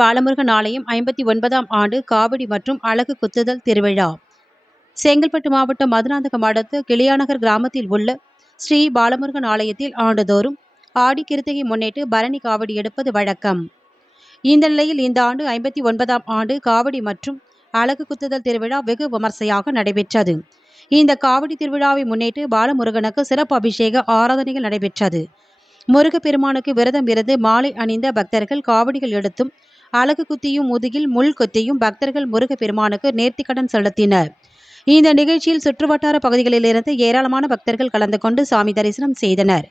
பாலமுருகன் ஆலயம் 59ஆம் ஆண்டு காவடி மற்றும் அலகு குத்துதல் திருவிழா. செங்கல்பட்டு மாவட்டம் மதுராந்தகம் அடுத்த கிளியாநகர் கிராமத்தில் உள்ள ஸ்ரீ பாலமுருகன் ஆலயத்தில் ஆண்டுதோறும் ஆடி கிருத்திகை முன்னிட்டு பரணி காவடி எடுப்பது வழக்கம். இந்த நிலையில் இந்த ஆண்டு 59ஆம் ஆண்டு காவடி மற்றும் அலகு குத்துதல் திருவிழா வெகு விமர்சையாக நடைபெற்றது. இந்த காவடி திருவிழாவை முன்னிட்டு பாலமுருகனுக்கு சிறப்பு அபிஷேக ஆராதனைகள் நடைபெற்றது. முருகப்பெருமானுக்கு விரதம் இருந்து மாலை அணிந்த பக்தர்கள் காவடிகள் எடுத்தும் அலகு குத்தியும் முதுகில் முள் குத்தியும் பக்தர்கள் முருகப்பெருமானுக்கு நேர்த்திக்கடன் செலுத்தினர். இந்த நிகழ்ச்சியில் சுற்றுவட்டார பகுதிகளிலிருந்து ஏராளமான பக்தர்கள் கலந்து கொண்டு சாமி தரிசனம் செய்தனர்.